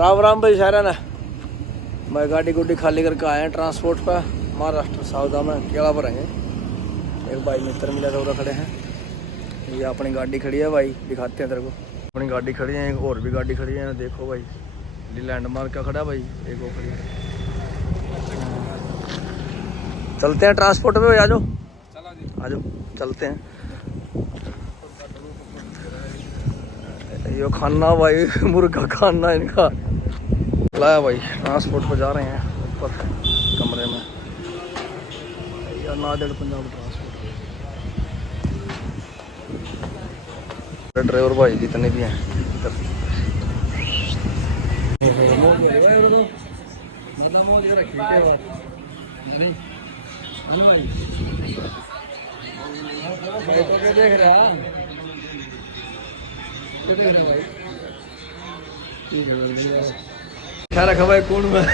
राम राम भाई सारा ना। मैं गाड़ी गुड्डी खाली करके आए हैं ट्रांसपोर्ट पर महाराष्ट्र साउदा में केला भरेंगे। एक भाई मित्र मिला था उधर खड़े हैं। ये अपनी गाड़ी खड़ी है भाई, दिखाते हैं तेरे को। अपनी गाड़ी खड़ी है, एक और भी गाड़ी खड़ी है, देखो भाई। ये लैंडमार्क का खड़ा भाई, एक और खड़ी है। चलते हैं ट्रांसपोर्ट पे, आ जाओ आ जाओ चलते हैं। ये खाना भाई मुर्गा खाना इनका लाया भाई। ट्रांसपोर्ट पर जा रहे हैं ऊपर कमरे में यार, नादेड़ पंजाब ट्रांसपोर्ट। ड्राइवर भाई जितने भी हैं तो क्या देख रहा क्या रखा भाई कौन में